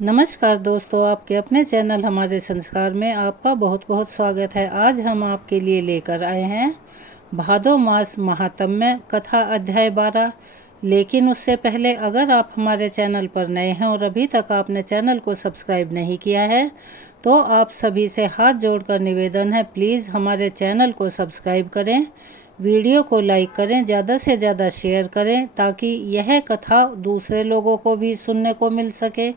नमस्कार दोस्तों, आपके अपने चैनल हमारे संस्कार में आपका बहुत बहुत स्वागत है। आज हम आपके लिए लेकर आए हैं भादो मास महात्म्य कथा अध्याय 12। लेकिन उससे पहले अगर आप हमारे चैनल पर नए हैं और अभी तक आपने चैनल को सब्सक्राइब नहीं किया है तो आप सभी से हाथ जोड़कर निवेदन है, प्लीज़ हमारे चैनल को सब्सक्राइब करें, वीडियो को लाइक करें, ज़्यादा से ज़्यादा शेयर करें ताकि यह कथा दूसरे लोगों को भी सुनने को मिल सके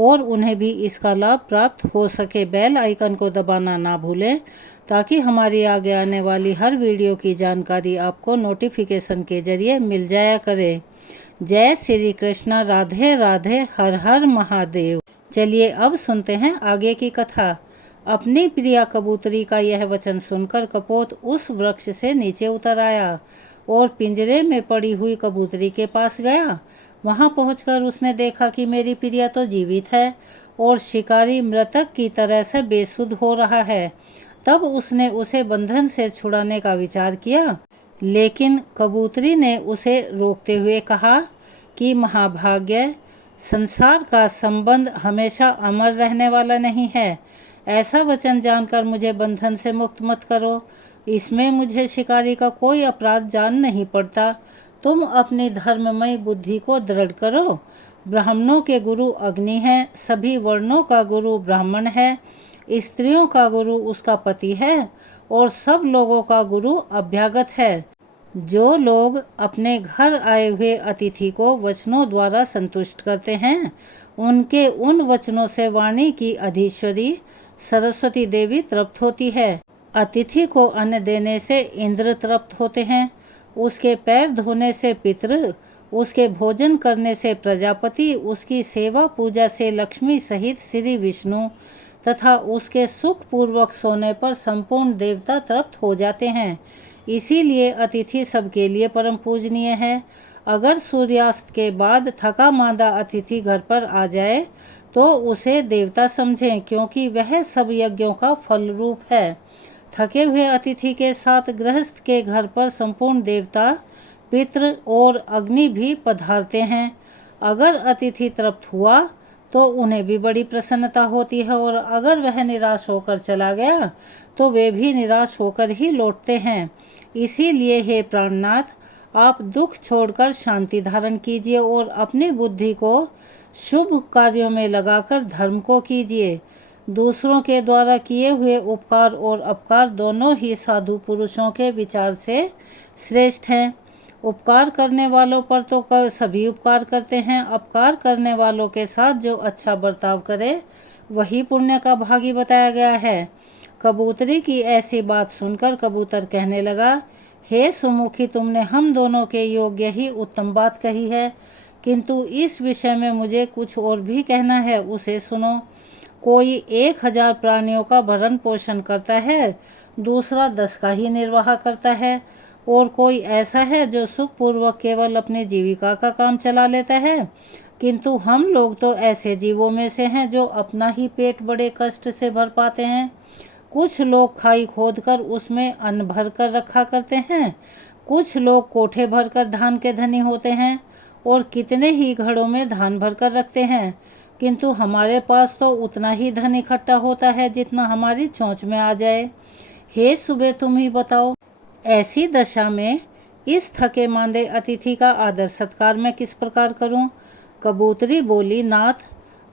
और उन्हें भी इसका लाभ प्राप्त हो सके। बेल आइकन को दबाना ना भूलें ताकि हमारी आगे आने वाली हर वीडियो की जानकारी आपको नोटिफिकेशन के जरिए मिल जाया करे। जय श्री कृष्ण, राधे राधे, हर हर महादेव। चलिए अब सुनते हैं आगे की कथा। अपनी प्रिया कबूतरी का यह वचन सुनकर कपोत उस वृक्ष से नीचे उतर आया और पिंजरे में पड़ी हुई कबूतरी के पास गया। वहां पहुंचकर उसने देखा कि मेरी प्रिया तो जीवित है और शिकारी मृतक की तरह से बेसुध हो रहा है। तब उसने उसे बंधन से छुड़ाने का विचार किया, लेकिन कबूतरी ने उसे रोकते हुए कहा कि महाभाग्य, संसार का संबंध हमेशा अमर रहने वाला नहीं है। ऐसा वचन जानकर मुझे बंधन से मुक्त मत करो। इसमें मुझे शिकारी का कोई अपराध जान नहीं पड़ता। तुम अपनी धर्ममय बुद्धि को दृढ़ करो। ब्राह्मणों के गुरु अग्नि है, सभी वर्णों का गुरु ब्राह्मण है, स्त्रियों का गुरु उसका पति है और सब लोगों का गुरु अभ्यागत है। जो लोग अपने घर आए हुए अतिथि को वचनों द्वारा संतुष्ट करते हैं, उनके उन वचनों से वाणी की अधीश्वरी सरस्वती देवी तृप्त होती है। अतिथि को अन्न देने से इंद्र तृप्त होते हैं, उसके पैर धोने से पितृ, उसके भोजन करने से प्रजापति, उसकी सेवा पूजा से लक्ष्मी सहित श्री विष्णु तथा उसके सुख पूर्वक सोने पर संपूर्ण देवता तृप्त हो जाते हैं। इसीलिए अतिथि सबके लिए परम पूजनीय है। अगर सूर्यास्त के बाद थका मांदा अतिथि घर पर आ जाए तो उसे देवता समझें, क्योंकि वह सब यज्ञों का फल रूप है। थके हुए अतिथि के साथ गृहस्थ के घर पर संपूर्ण देवता, पितृ और अग्नि भी पधारते हैं। अगर अतिथि तृप्त हुआ तो उन्हें भी बड़ी प्रसन्नता होती है और अगर वह निराश होकर चला गया तो वे भी निराश होकर ही लौटते हैं। इसीलिए हे प्राणनाथ, आप दुख छोड़कर शांति धारण कीजिए और अपनी बुद्धि को शुभ कार्यों में लगाकर धर्म को कीजिए। दूसरों के द्वारा किए हुए उपकार और अपकार दोनों ही साधु पुरुषों के विचार से श्रेष्ठ हैं। उपकार करने वालों पर तो सभी उपकार करते हैं, अपकार करने वालों के साथ जो अच्छा बर्ताव करे वही पुण्य का भागी बताया गया है। कबूतरी की ऐसी बात सुनकर कबूतर कहने लगा, हे सुमुखी, तुमने हम दोनों के योग्य ही उत्तम बात कही है, किंतु इस विषय में मुझे कुछ और भी कहना है, उसे सुनो। कोई 1000 प्राणियों का भरण पोषण करता है, दूसरा 10 का ही निर्वाह करता है, और कोई ऐसा है जो सुखपूर्वक केवल अपनी जीविका का काम चला लेता है। किंतु हम लोग तो ऐसे जीवों में से हैं जो अपना ही पेट बड़े कष्ट से भर पाते हैं। कुछ लोग खाई खोदकर उसमें अन्न भर कर रखा करते हैं, कुछ लोग कोठे भरकर धान के धनी होते हैं और कितने ही घड़ों में धान भरकर रखते हैं, किंतु हमारे पास तो उतना ही धन इकट्ठा होता है जितना हमारी चोंच में आ जाए। हे सुबह, तुम ही बताओ, ऐसी दशा में इस थके मांदे अतिथि का आदर सत्कार मैं किस प्रकार करूं? कबूतरी बोली, नाथ,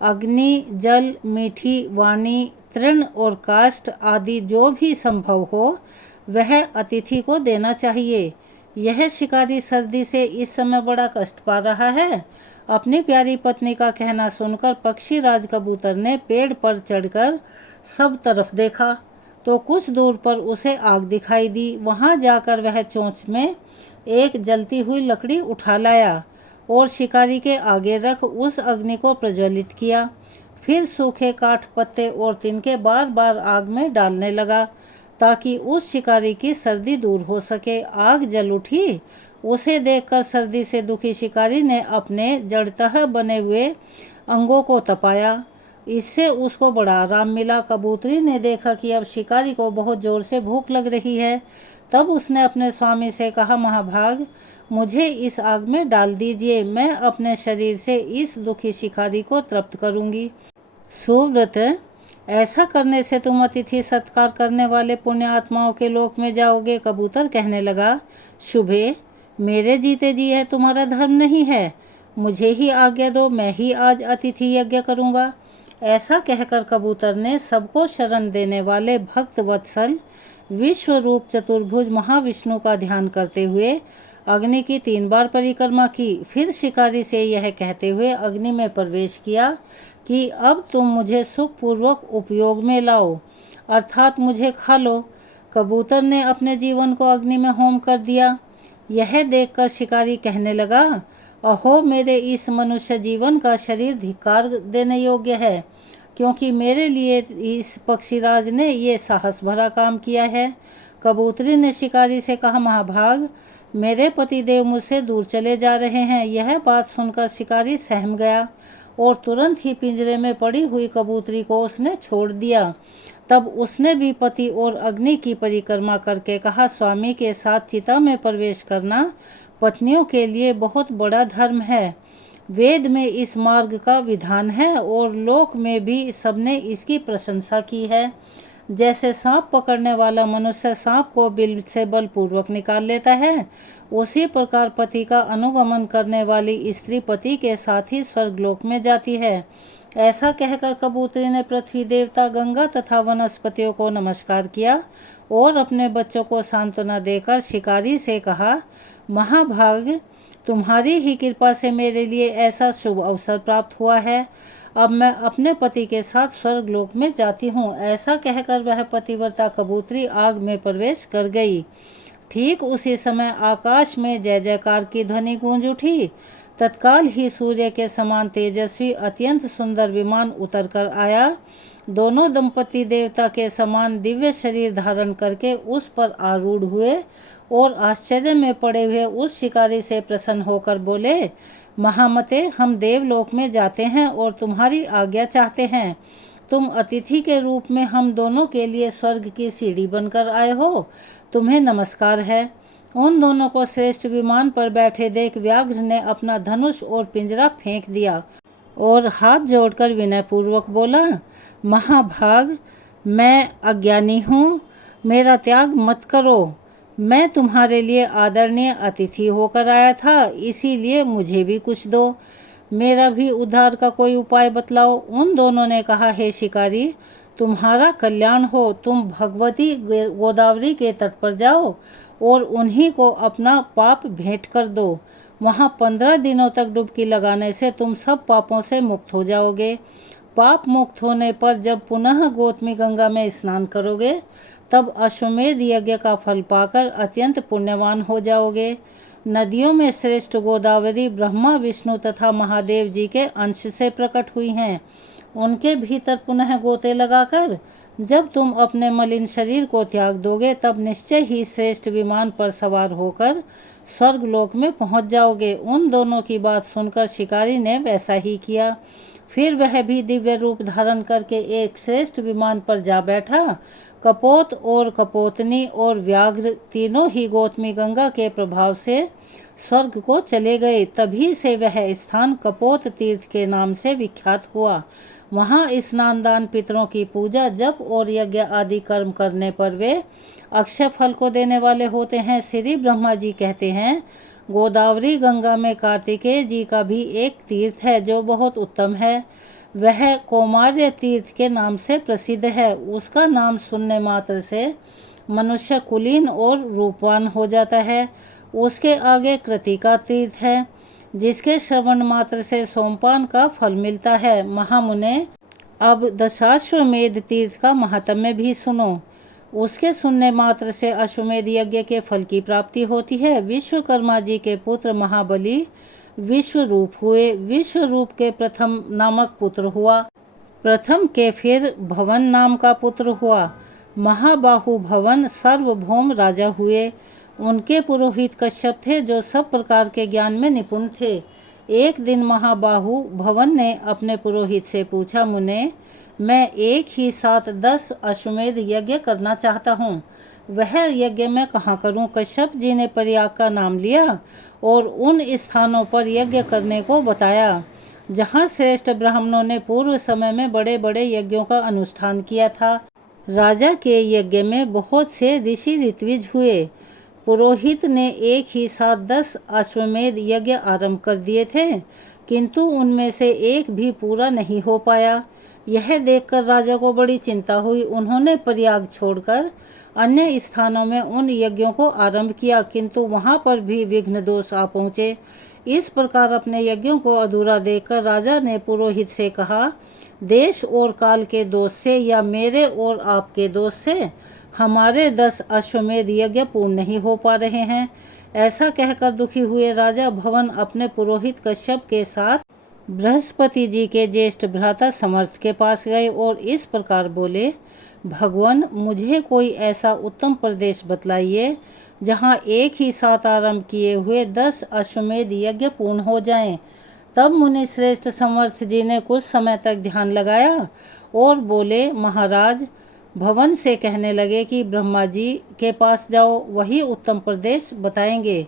अग्नि, जल, मीठी वाणी, तृण और काष्ठ आदि जो भी संभव हो वह अतिथि को देना चाहिए। यह शिकारी सर्दी से इस समय बड़ा कष्ट पा रहा है। अपनी प्यारी पत्नी का कहना सुनकर पक्षी राज कबूतर ने पेड़ पर चढ़कर सब तरफ देखा तो कुछ दूर पर उसे आग दिखाई दी। वहां जाकर वह चोंच में एक जलती हुई लकड़ी उठा लाया और शिकारी के आगे रख उस अग्नि को प्रज्वलित किया। फिर सूखे काठ, पत्ते और तिनके बार बार आग में डालने लगा ताकि उस शिकारी की सर्दी दूर हो सके। आग जल उठी। उसे देखकर सर्दी से दुखी शिकारी ने अपने जड़तः बने हुए अंगों को तपाया। इससे उसको बड़ा आराम मिला। कबूतरी ने देखा कि अब शिकारी को बहुत जोर से भूख लग रही है। तब उसने अपने स्वामी से कहा, महाभाग, मुझे इस आग में डाल दीजिए, मैं अपने शरीर से इस दुखी शिकारी को तृप्त करूंगी। सुव्रत, ऐसा करने से तुम अतिथि सत्कार करने वाले पुण्य आत्माओं के लोक में जाओगे। कबूतर कहने लगा, शुभे, मेरे जीते जी यह तुम्हारा धर्म नहीं है, मुझे ही आज्ञा दो, मैं ही आज अतिथि यज्ञ करूंगा। ऐसा कहकर कबूतर ने सबको शरण देने वाले भक्त वत्सल विश्व रूप चतुर्भुज महाविष्णु का ध्यान करते हुए अग्नि की 3 बार परिक्रमा की। फिर शिकारी से यह कहते हुए अग्नि में प्रवेश किया कि अब तुम मुझे सुखपूर्वक उपयोग में लाओ, अर्थात मुझे खा लो। कबूतर ने अपने जीवन को अग्नि में होम कर दिया। यह देखकर शिकारी कहने लगा, अहो, मेरे इस मनुष्य जीवन का शरीर धिक्कार देने योग्य है, क्योंकि मेरे लिए इस पक्षीराज ने ये साहस भरा काम किया है। कबूतरी ने शिकारी से कहा, महाभाग, मेरे पतिदेव मुझसे दूर चले जा रहे हैं। यह बात सुनकर शिकारी सहम गया और तुरंत ही पिंजरे में पड़ी हुई कबूतरी को उसने छोड़ दिया। तब उसने भी पति और अग्नि की परिक्रमा करके कहा, स्वामी के साथ चिता में प्रवेश करना पत्नियों के लिए बहुत बड़ा धर्म है। वेद में इस मार्ग का विधान है और लोक में भी सबने इसकी प्रशंसा की है। जैसे सांप पकड़ने वाला मनुष्य सांप को बिल से बलपूर्वक निकाल लेता है, उसी प्रकार पति का अनुगमन करने वाली स्त्री पति के साथ ही स्वर्गलोक में जाती है। ऐसा कहकर कबूतरी ने पृथ्वी देवता, गंगा तथा वनस्पतियों को नमस्कार किया और अपने बच्चों को सांत्वना देकर शिकारी से कहा, महाभाग, तुम्हारी ही कृपा से मेरे लिए ऐसा शुभ अवसर प्राप्त हुआ है। अब मैं अपने पति के साथ स्वर्गलोक में जाती हूँ। ऐसा कहकर वह पतिव्रता कबूतरी आग में प्रवेश कर गई। ठीक उसी समय आकाश में जय जयकार की ध्वनि गूंज उठी। तत्काल ही सूर्य के समान तेजस्वी अत्यंत सुंदर विमान उतर कर आया। दोनों दंपति देवता के समान दिव्य शरीर धारण करके उस पर आरूढ़ हुए और आश्चर्य में पड़े हुए उस शिकारी से प्रसन्न होकर बोले, महामते, हम देवलोक में जाते हैं और तुम्हारी आज्ञा चाहते हैं। तुम अतिथि के रूप में हम दोनों के लिए स्वर्ग की सीढ़ी बनकर आए हो, तुम्हें नमस्कार है। उन दोनों को श्रेष्ठ विमान पर बैठे देख व्याघ्र ने अपना धनुष और पिंजरा फेंक दिया और हाथ जोड़कर विनयपूर्वक बोला, महाभाग, मैं अज्ञानी हूँ, मेरा त्याग मत करो। मैं तुम्हारे लिए आदरणीय अतिथि होकर आया था, इसीलिए मुझे भी कुछ दो, मेरा भी उद्धार का कोई उपाय बतलाओ। उन दोनों ने कहा, हे शिकारी, तुम्हारा कल्याण हो, तुम भगवती गोदावरी के तट पर जाओ और उन्हीं को अपना पाप भेंट कर दो। वहाँ 15 दिनों तक डुबकी लगाने से तुम सब पापों से मुक्त हो जाओगे। पाप मुक्त होने पर जब पुनः गौतमी गंगा में स्नान करोगे, तब अश्वमेध यज्ञ का फल पाकर अत्यंत पुण्यवान हो जाओगे। नदियों में श्रेष्ठ गोदावरी ब्रह्मा, विष्णु तथा महादेव जी के अंश से प्रकट हुई हैं। उनके भीतर पुनः गोते लगाकर जब तुम अपने मलिन शरीर को त्याग दोगे, तब निश्चय ही श्रेष्ठ विमान पर सवार होकर स्वर्गलोक में पहुंच जाओगे। उन दोनों की बात सुनकर शिकारी ने वैसा ही किया। फिर वह भी दिव्य रूप धारण करके एक श्रेष्ठ विमान पर जा बैठा। कपोत और कपोतनी और व्याघ्र तीनों ही गौतमी गंगा के प्रभाव से स्वर्ग को चले गए। तभी से वह स्थान कपोत तीर्थ के नाम से विख्यात हुआ। वहाँ स्नान, दान, पितरों की पूजा, जप और यज्ञ आदि कर्म करने पर वे अक्षय फल को देने वाले होते हैं। श्री ब्रह्मा जी कहते हैं, गोदावरी गंगा में कार्तिकेय जी का भी एक तीर्थ है जो बहुत उत्तम है। वह कौमार्य तीर्थ के नाम से प्रसिद्ध है। उसका नाम सुनने मात्र से मनुष्य कुलीन और रूपवान हो जाता है। उसके आगे कृतिका तीर्थ है, जिसके श्रवण मात्र से सोमपान का फल मिलता है। महामुने, अब दशाश्वमेध तीर्थ का महात्म्य भी सुनो। उसके सुनने मात्र से अश्वमेध यज्ञ के फल की प्राप्ति होती है। विश्वकर्मा जी के पुत्र महाबली विश्वरूप हुए। विश्वरूप के प्रथम नामक पुत्र हुआ। प्रथम के फिर भवन नाम का पुत्र हुआ। महाबाहु भवन सार्वभौम राजा हुए। उनके पुरोहित कश्यप थे, जो सब प्रकार के ज्ञान में निपुण थे। एक दिन महाबाहु भवन ने अपने पुरोहित से पूछा, मुने, मैं एक ही साथ 10 अश्वमेध यज्ञ करना चाहता हूँ, वह यज्ञ मैं कहाँ करूं? कश्यप जी ने प्रयाग का नाम लिया और उन स्थानों पर यज्ञ करने को बताया जहाँ श्रेष्ठ ब्राह्मणों ने पूर्व समय में बड़े बड़े यज्ञों का अनुष्ठान किया था। राजा के यज्ञ में बहुत से ऋषि ऋत्विज हुए। पुरोहित ने एक ही साथ 10 अश्वमेध यज्ञ आरंभ कर दिए थे, किंतु उनमें से एक भी पूरा नहीं हो पाया। यह देखकर राजा को बड़ी चिंता हुई। उन्होंने प्रयाग छोड़कर अन्य स्थानों में उन यज्ञों को आरंभ किया, किंतु वहां पर भी विघ्न दोष आ पहुँचे। इस प्रकार अपने यज्ञों को अधूरा देखकर राजा ने पुरोहित से कहा, देश और काल के दोष से या मेरे और आपके दोष से हमारे 10 अश्वमेध यज्ञ पूर्ण नहीं हो पा रहे हैं। ऐसा कहकर दुखी हुए राजा भवन अपने पुरोहित कश्यप के साथ बृहस्पति जी के ज्येष्ठ भ्राता समर्थ के पास गए और इस प्रकार बोले, भगवान, मुझे कोई ऐसा उत्तम प्रदेश बतलाइए जहाँ एक ही साथ आरंभ किए हुए 10 अश्वमेध यज्ञ पूर्ण हो जाएं। तब मुनि श्रेष्ठ समर्थ जी ने कुछ समय तक ध्यान लगाया और बोले, महाराज, भवन से कहने लगे कि ब्रह्मा जी के पास जाओ, वही उत्तम प्रदेश बताएंगे।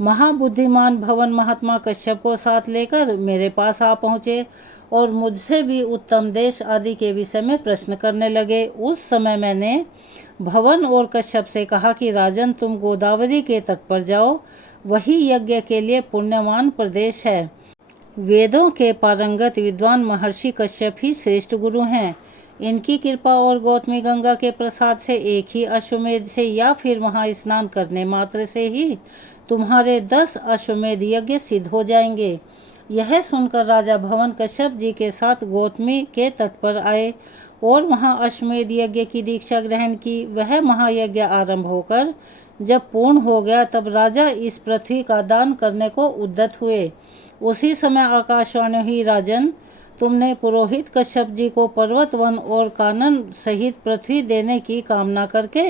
महाबुद्धिमान भवन महात्मा कश्यप को साथ लेकर मेरे पास आ पहुँचे और मुझसे भी उत्तम देश आदि के विषय में प्रश्न करने लगे। उस समय मैंने भवन और कश्यप से कहा कि राजन, तुम गोदावरी के तट पर जाओ, वही यज्ञ के लिए पुण्यवान प्रदेश है। वेदों के पारंगत विद्वान महर्षि कश्यप ही श्रेष्ठ गुरु हैं। इनकी कृपा और गौतमी गंगा के प्रसाद से एक ही अश्वमेध से या फिर वहां स्नान करने मात्र से ही तुम्हारे 10 अश्वमेध यज्ञ सिद्ध हो जाएंगे। यह सुनकर राजा भवन कश्यप जी के साथ गौतमी के तट पर आए और वहां अश्वमेध यज्ञ की दीक्षा ग्रहण की। वह महायज्ञ आरंभ होकर जब पूर्ण हो गया तब राजा इस पृथ्वी का दान करने को उद्यत हुए। उसी समय आकाशवाणी हुई, राजन, तुमने पुरोहित कश्यप जी को पर्वत वन और कानन सहित पृथ्वी देने की कामना करके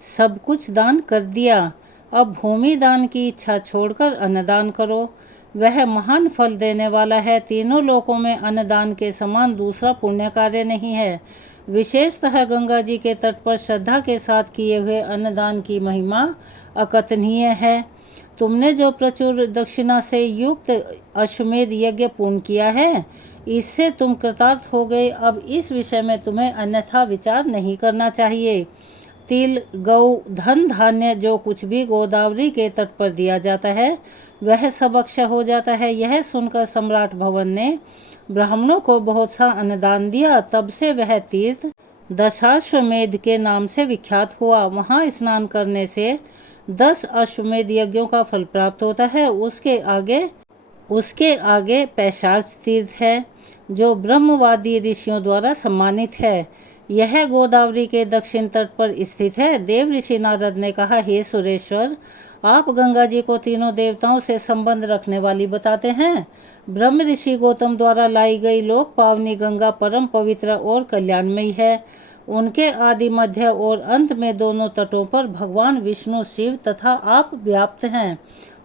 सब कुछ दान कर दिया। अब भूमि दान की इच्छा छोड़कर अन्नदान करो, वह महान फल देने वाला है। तीनों लोकों में अन्नदान के समान दूसरा पुण्य कार्य नहीं है। विशेषतः गंगा जी के तट पर श्रद्धा के साथ किए हुए अन्नदान की महिमा अकथनीय है। तुमने जो प्रचुर दक्षिणा से युक्त अश्वमेध यज्ञ पूर्ण किया है, इससे तुम कृतार्थ हो गए। अब इस विषय में तुम्हें अन्यथा विचार नहीं करना चाहिए। तिल, गौ, धन, धान्य जो कुछ भी गोदावरी के तट पर दिया जाता है, वह सब अक्षय हो जाता है। यह सुनकर सम्राट भवन ने ब्राह्मणों को बहुत सा अन्नदान दिया। तब से वह तीर्थ दशाश्वमेध के नाम से विख्यात हुआ। वहाँ स्नान करने से 10 अश्वमेध यज्ञों का फल प्राप्त होता है। उसके आगे पैशाच तीर्थ है, जो ब्रह्मवादी ऋषियों द्वारा सम्मानित है। यह गोदावरी के दक्षिण तट पर स्थित है। देव ऋषि नारद ने कहा, हे सुरेश्वर, आप गंगा जी को तीनों देवताओं से संबंध रखने वाली बताते हैं। ब्रह्म ऋषि गौतम द्वारा लाई गई लोक पावनी गंगा परम पवित्र और कल्याणमयी है। उनके आदि, मध्य और अंत में दोनों तटों पर भगवान विष्णु, शिव तथा आप व्याप्त हैं।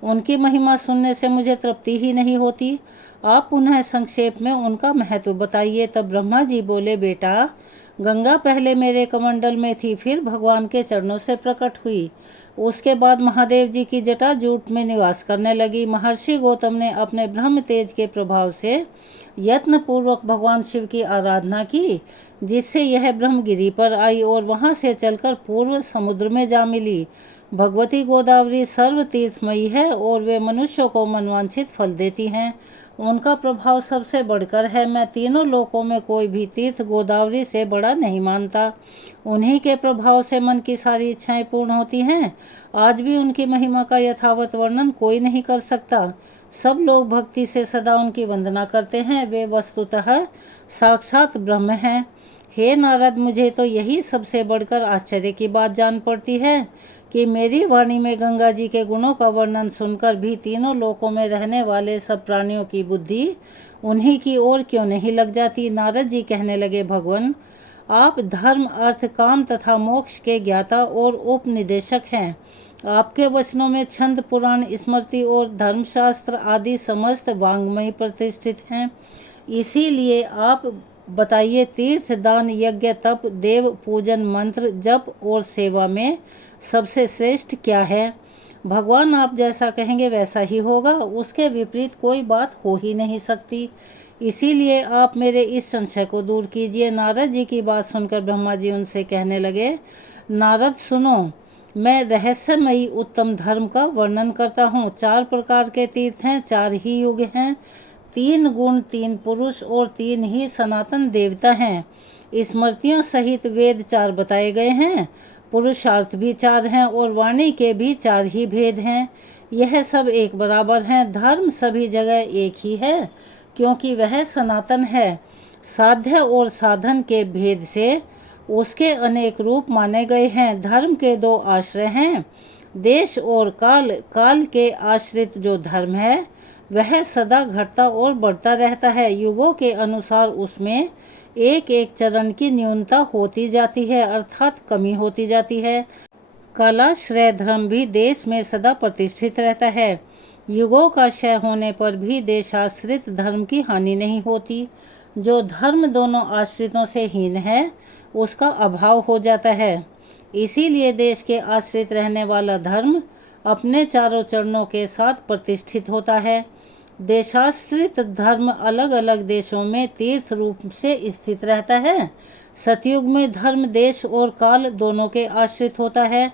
उनकी महिमा सुनने से मुझे तृप्ति ही नहीं होती। आप पुनः संक्षेप में उनका महत्व बताइए। तब ब्रह्मा जी बोले, बेटा, गंगा पहले मेरे कमंडल में थी, फिर भगवान के चरणों से प्रकट हुई। उसके बाद महादेव जी की जटा जूट में निवास करने लगी। महर्षि गौतम ने अपने ब्रह्म तेज के प्रभाव से यत्न पूर्वक भगवान शिव की आराधना की, जिससे यह ब्रह्मगिरी पर आई और वहां से चलकर पूर्व समुद्र में जा मिली। भगवती गोदावरी सर्व तीर्थमयी है और वे मनुष्यों को मनवांछित फल देती हैं। उनका प्रभाव सबसे बढ़कर है। मैं तीनों लोकों में कोई भी तीर्थ गोदावरी से बड़ा नहीं मानता। उन्हीं के प्रभाव से मन की सारी इच्छाएं पूर्ण होती हैं। आज भी उनकी महिमा का यथावत वर्णन कोई नहीं कर सकता। सब लोग भक्ति से सदा उनकी वंदना करते हैं। वे वस्तुतः साक्षात ब्रह्म हैं। हे नारद, मुझे तो यही सबसे बढ़कर आश्चर्य की बात जान पड़ती है कि मेरी वाणी में गंगा जी के गुणों का वर्णन सुनकर भी तीनों लोकों में रहने वाले सब प्राणियों की बुद्धि उन्हीं की ओर क्यों नहीं लग जाती। नारद जी कहने लगे, भगवान, आप धर्म, अर्थ, काम तथा मोक्ष के ज्ञाता और उपनिदेशक हैं। आपके वचनों में छंद, पुराण, स्मृति और धर्मशास्त्र आदि समस्त वांग्मय प्रतिष्ठित हैं। इसीलिए आप बताइए, तीर्थ, दान, यज्ञ, तप, देव पूजन, मंत्र जप और सेवा में सबसे श्रेष्ठ क्या है? भगवान आप जैसा कहेंगे वैसा ही होगा, उसके विपरीत कोई बात हो ही नहीं सकती। इसीलिए आप मेरे इस संशय को दूर कीजिए। नारद जी की बात सुनकर ब्रह्मा जी उनसे कहने लगे, नारद सुनो, मैं रहस्यमयी उत्तम धर्म का वर्णन करता हूँ। 4 प्रकार के तीर्थ हैं, 4 ही युग हैं, 3 गुण, 3 पुरुष और 3 ही सनातन देवता हैं। स्मृतियों सहित वेद 4 बताए गए हैं, पुरुषार्थ भी 4 हैं और वाणी के भी 4 ही भेद हैं। यह सब एक बराबर हैं। धर्म सभी जगह एक ही है, क्योंकि वह सनातन है। साध्य और साधन के भेद से उसके अनेक रूप माने गए हैं। धर्म के 2 आश्रय हैं, देश और काल। काल के आश्रित जो धर्म है वह सदा घटता और बढ़ता रहता है। युगों के अनुसार उसमें एक एक चरण की न्यूनता होती जाती है, अर्थात कमी होती जाती है। कालाश्रय धर्म भी देश में सदा प्रतिष्ठित रहता है। युगों का क्षय होने पर भी देशाश्रित धर्म की हानि नहीं होती। जो धर्म दोनों आश्रितों से हीन है उसका अभाव हो जाता है। इसीलिए देश के आश्रित रहने वाला धर्म अपने चारों चरणों के साथ प्रतिष्ठित होता है। देशाश्रित धर्म अलग अलग देशों में तीर्थ रूप से स्थित रहता है। सतयुग में धर्म देश और काल दोनों के आश्रित होता है।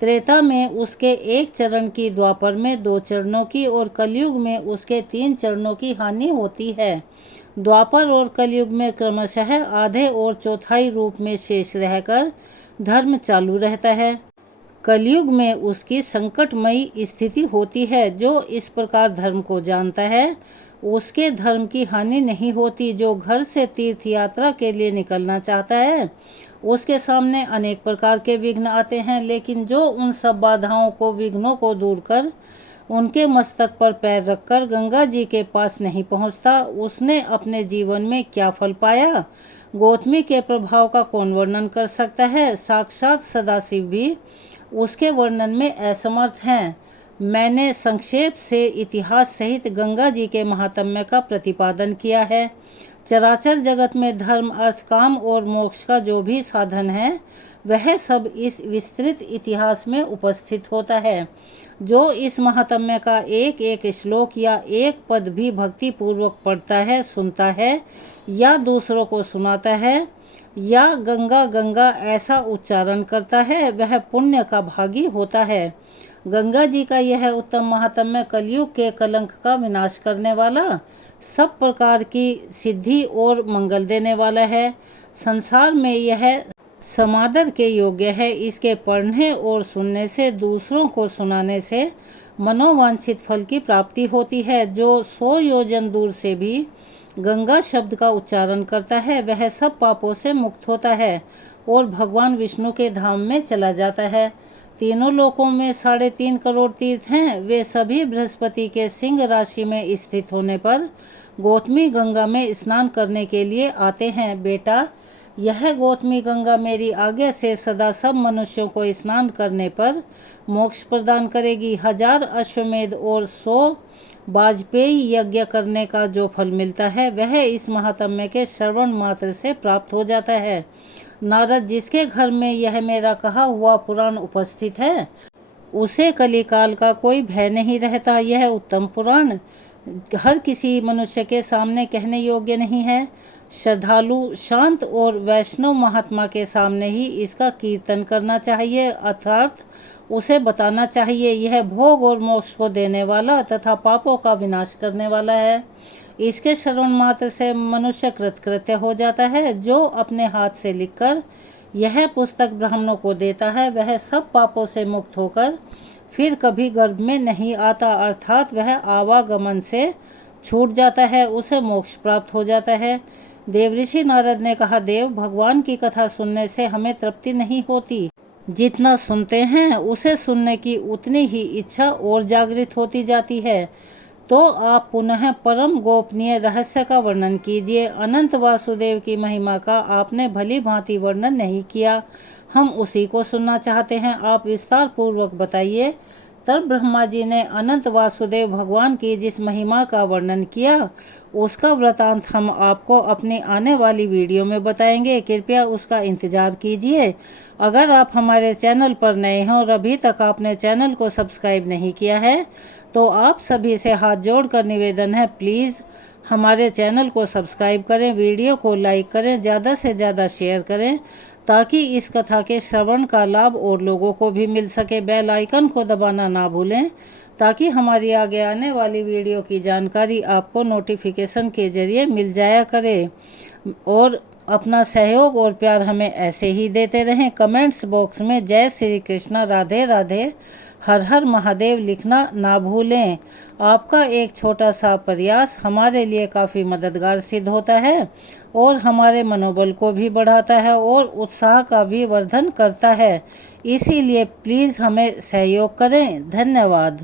त्रेता में उसके 1 चरण की, द्वापर में 2 चरणों की और कलयुग में उसके 3 चरणों की हानि होती है। द्वापर और कलयुग में क्रमशः आधे और चौथाई रूप में शेष रहकर धर्म चालू रहता है। कलयुग में उसकी संकटमयी स्थिति होती है। जो इस प्रकार धर्म को जानता है उसके धर्म की हानि नहीं होती। जो घर से तीर्थ यात्रा के लिए निकलना चाहता है उसके सामने अनेक प्रकार के विघ्न आते हैं, लेकिन जो उन सब बाधाओं को, विघ्नों को दूर कर उनके मस्तक पर पैर रखकर गंगा जी के पास नहीं पहुंचता, उसने अपने जीवन में क्या फल पाया? गौतमी के प्रभाव का कौन वर्णन कर सकता है? साक्षात सदाशिव भी उसके वर्णन में असमर्थ हैं। मैंने संक्षेप से इतिहास सहित गंगा जी के महात्म्य का प्रतिपादन किया है। चराचर जगत में धर्म, अर्थ, काम और मोक्ष का जो भी साधन है वह सब इस विस्तृत इतिहास में उपस्थित होता है। जो इस महात्म्य का एक एक श्लोक या एक पद भी भक्ति पूर्वक पढ़ता है, सुनता है या दूसरों को सुनाता है या गंगा गंगा ऐसा उच्चारण करता है वह पुण्य का भागी होता है। गंगा जी का यह उत्तम महात्म्य कलयुग के कलंक का विनाश करने वाला, सब प्रकार की सिद्धि और मंगल देने वाला है। संसार में यह समादर के योग्य है। इसके पढ़ने और सुनने से, दूसरों को सुनाने से मनोवांछित फल की प्राप्ति होती है। जो 100 योजन दूर से भी गंगा शब्द का उच्चारण करता है वह सब पापों से मुक्त होता है और भगवान विष्णु के धाम में चला जाता है। तीनों लोकों में 3.5 करोड़ तीर्थ हैं। वे सभी बृहस्पति के सिंह राशि में स्थित होने पर गौतमी गंगा में स्नान करने के लिए आते हैं। बेटा, यह गौतमी गंगा मेरी आज्ञा से सदा सब मनुष्यों को स्नान करने पर मोक्ष प्रदान करेगी। 1000 अश्वमेध और 100 वाजपेयी यज्ञ करने का जो फल मिलता है वह इस महात्म्य के श्रवण मात्र से प्राप्त हो जाता है। नारद, जिसके घर में यह मेरा कहा हुआ पुराण उपस्थित है उसे कलिकाल का कोई भय नहीं रहता। यह उत्तम पुराण हर किसी मनुष्य के सामने कहने योग्य नहीं है। श्रद्धालु, शांत और वैष्णव महात्मा के सामने ही इसका कीर्तन करना चाहिए, अर्थात उसे बताना चाहिए। यह भोग और मोक्ष को देने वाला तथा पापों का विनाश करने वाला है। इसके श्रवण मात्र से मनुष्य कृतकृत्य हो जाता है। जो अपने हाथ से लिखकर यह पुस्तक ब्राह्मणों को देता है वह सब पापों से मुक्त होकर फिर कभी गर्भ में नहीं आता, अर्थात वह आवागमन से छूट जाता है, उसे मोक्ष प्राप्त हो जाता है। देवऋषि नारद ने कहा, देव, भगवान की कथा सुनने से हमें तृप्ति नहीं होती। जितना सुनते हैं उसे सुनने की उतनी ही इच्छा और जागृत होती जाती है। तो आप पुनः परम गोपनीय रहस्य का वर्णन कीजिए। अनंत वासुदेव की महिमा का आपने भली भांति वर्णन नहीं किया, हम उसी को सुनना चाहते हैं। आप विस्तार पूर्वक बताइए तब ब्रह्मा जी ने अनंत वासुदेव भगवान की जिस महिमा का वर्णन किया उसका वृतांत हम आपको अपनी आने वाली वीडियो में बताएंगे। कृपया उसका इंतज़ार कीजिए। अगर आप हमारे चैनल पर नए हैं और अभी तक आपने चैनल को सब्सक्राइब नहीं किया है तो आप सभी से हाथ जोड़कर निवेदन है, प्लीज़ हमारे चैनल को सब्सक्राइब करें, वीडियो को लाइक करें, ज़्यादा से ज़्यादा शेयर करें ताकि इस कथा के श्रवण का लाभ और लोगों को भी मिल सके। बेल आइकन को दबाना ना भूलें ताकि हमारी आगे आने वाली वीडियो की जानकारी आपको नोटिफिकेशन के ज़रिए मिल जाया करे। और अपना सहयोग और प्यार हमें ऐसे ही देते रहें। कमेंट्स बॉक्स में जय श्री कृष्णा, राधे राधे, हर हर महादेव लिखना ना भूलें। आपका एक छोटा सा प्रयास हमारे लिए काफ़ी मददगार सिद्ध होता है और हमारे मनोबल को भी बढ़ाता है और उत्साह का भी वर्धन करता है। इसीलिए प्लीज़ हमें सहयोग करें। धन्यवाद।